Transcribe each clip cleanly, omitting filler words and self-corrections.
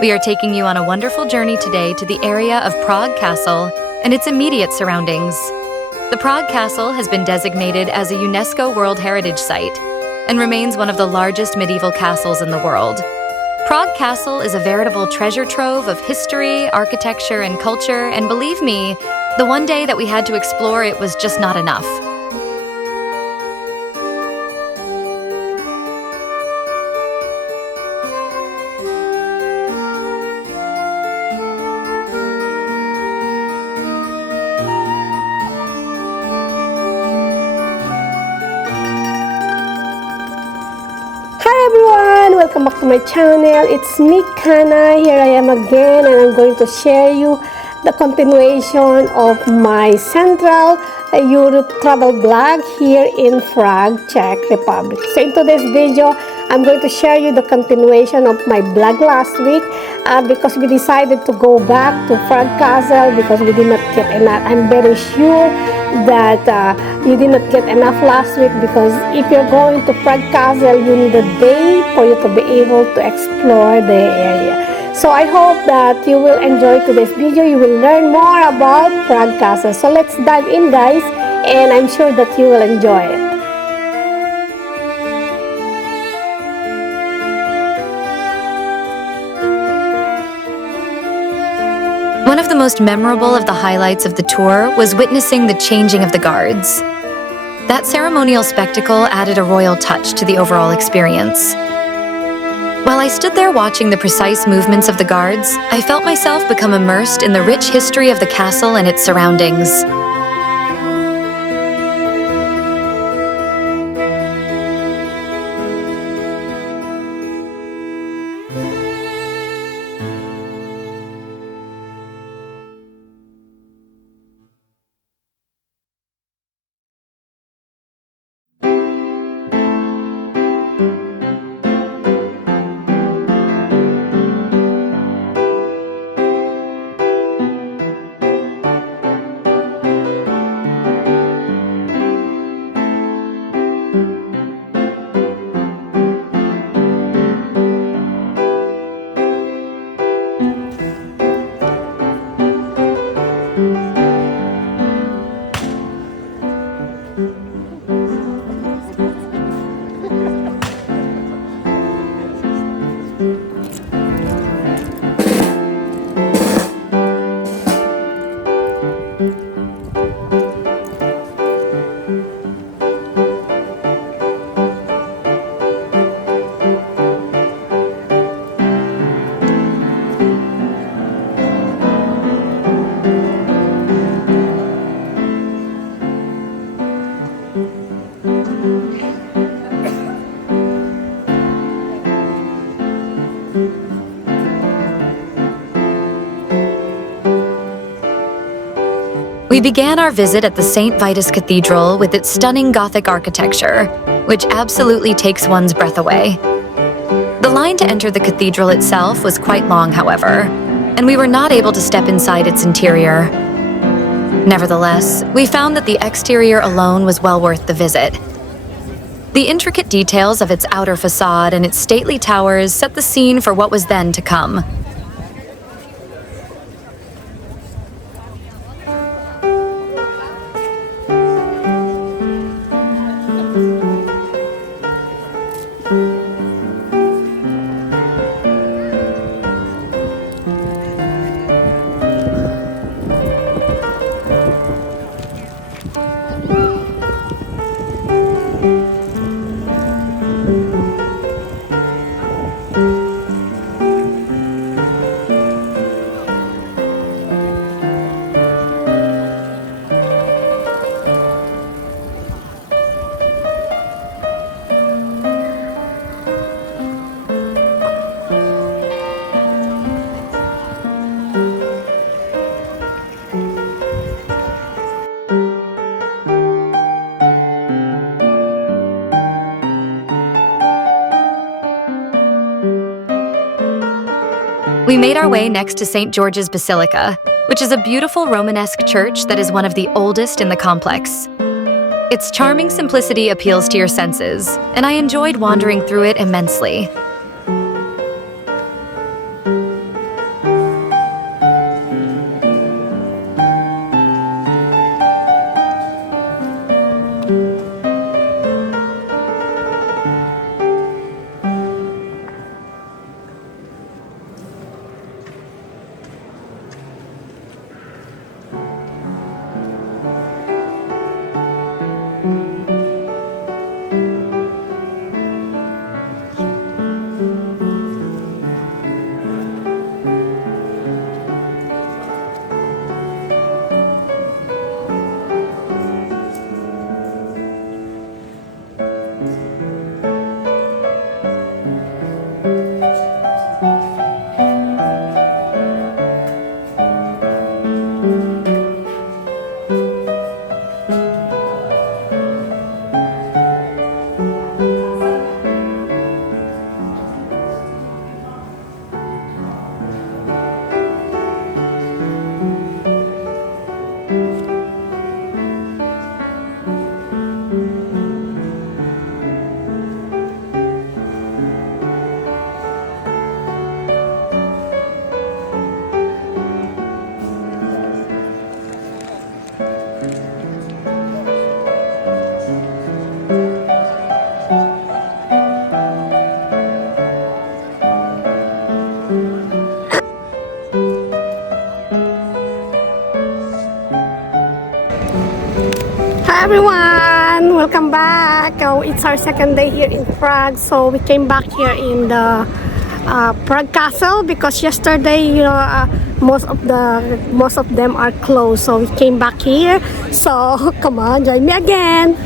We are taking you on a wonderful journey today to the area of Prague Castle and its immediate surroundings. The Prague Castle has been designated as a UNESCO World Heritage Site and remains one of the largest medieval castles in the world. Prague Castle is a veritable treasure trove of history, architecture, and culture, and believe me, the one day that we had to explore it was just not enough. Hi everyone! Welcome back to my channel. It's me, Kanay. Here I am again, and I'm going to share you the continuation of my Central Europe travel vlog here in Prague, Czech Republic. So in today's video, I'm going to share you the continuation of my vlog last week because we decided to go back to Prague Castle because we did not get enough. I'm very sure that you did not get enough last week because if you're going to Prague Castle, you need a day for you to be able to explore the area. So I hope that you will enjoy today's video. You will learn more about Prague Castle. So let's dive in, guys, and I'm sure that you will enjoy it. One of the most memorable of the highlights of the tour was witnessing the changing of the guards. That ceremonial spectacle added a royal touch to the overall experience. While I stood there watching the precise movements of the guards, I felt myself become immersed in the rich history of the castle and its surroundings. We began our visit at the St. Vitus Cathedral with its stunning Gothic architecture, which absolutely takes one's breath away. The line to enter the cathedral itself was quite long, however, and we were not able to step inside its interior. Nevertheless, we found that the exterior alone was well worth the visit. The intricate details of its outer facade and its stately towers set the scene for what was then to come. We made our way next to St. George's Basilica, which is a beautiful Romanesque church that is one of the oldest in the complex. Its charming simplicity appeals to your senses, and I enjoyed wandering through it immensely. our second day here in Prague. So we came back here in the Prague Castle because yesterday, most of them are closed. So we came back here. So come on, join me again.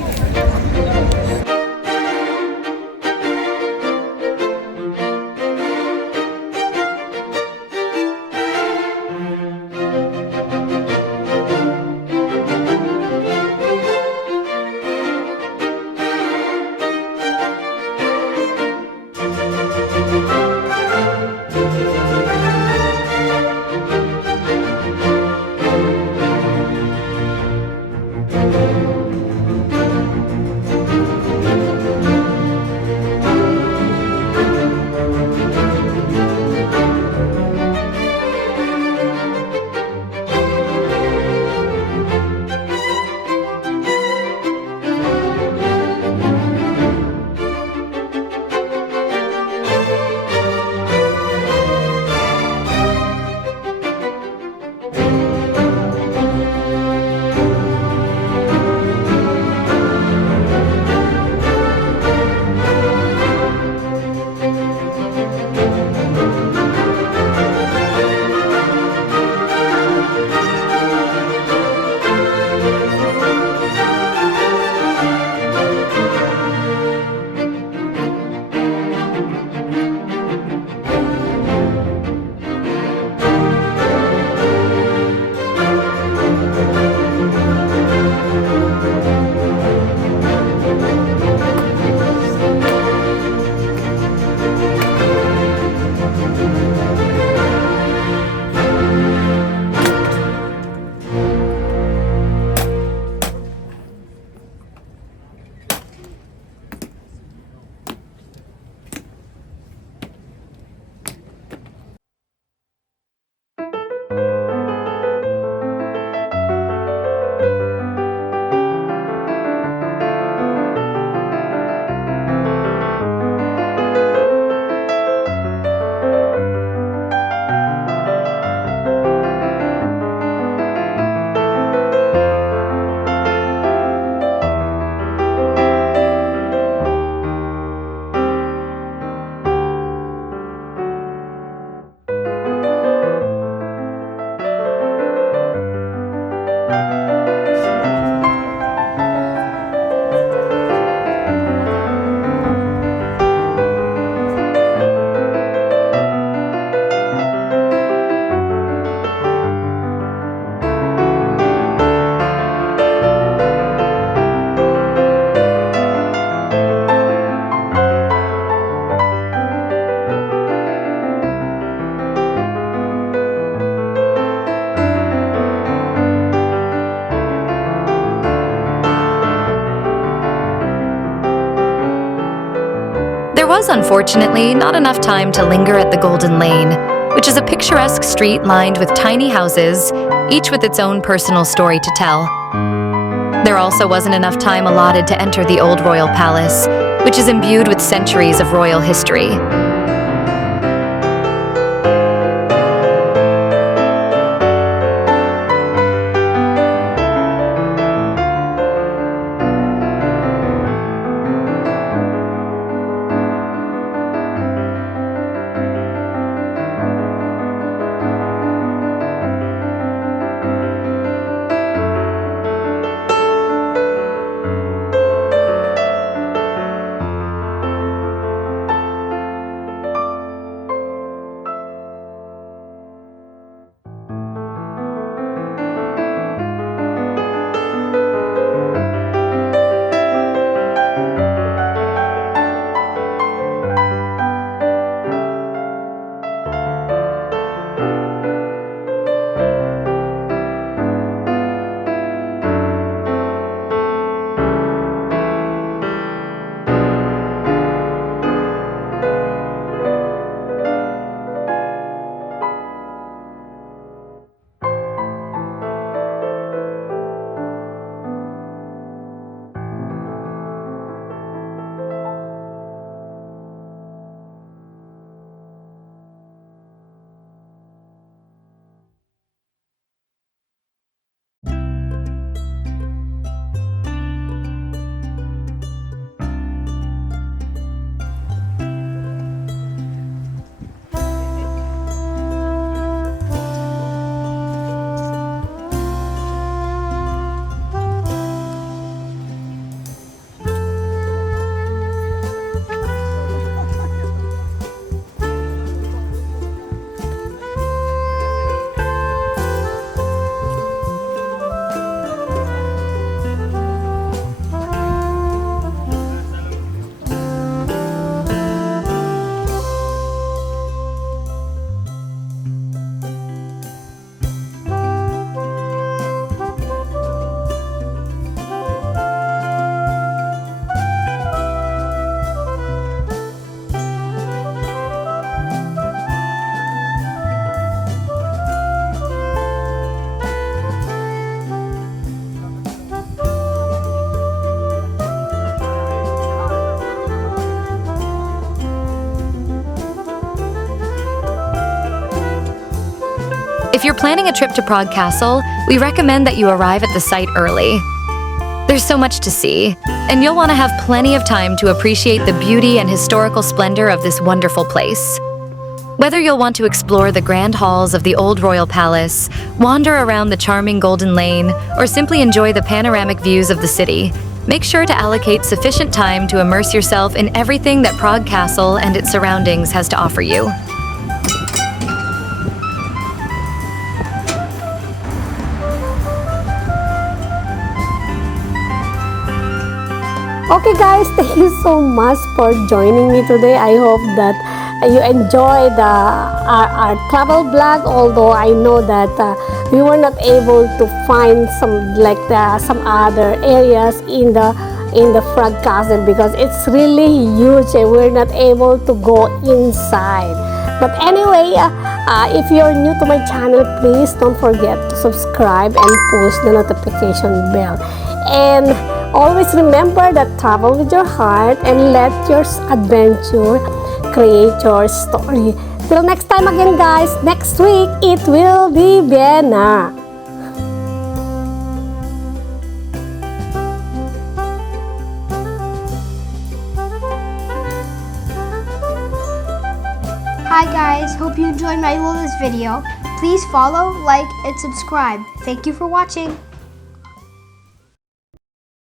There was, unfortunately, not enough time to linger at the Golden Lane, which is a picturesque street lined with tiny houses, each with its own personal story to tell. There also wasn't enough time allotted to enter the old royal palace, which is imbued with centuries of royal history. If you're planning a trip to Prague Castle, we recommend that you arrive at the site early. There's so much to see, and you'll want to have plenty of time to appreciate the beauty and historical splendor of this wonderful place. Whether you'll want to explore the grand halls of the old royal palace, wander around the charming Golden Lane, or simply enjoy the panoramic views of the city, make sure to allocate sufficient time to immerse yourself in everything that Prague Castle and its surroundings has to offer you. Okay guys, thank you so much for joining me today. I hope that you enjoyed our travel vlog, although I know that we were not able to find some other areas in the Prague Castle because it's really huge and we're not able to go inside. But anyway, if you're new to my channel, please don't forget to subscribe and push the notification bell. And always remember that travel with your heart and let your adventure create your story. Till next time again guys, next week it will be Vienna. Hi guys, hope you enjoyed my latest video. Please follow, like, and subscribe. Thank you for watching.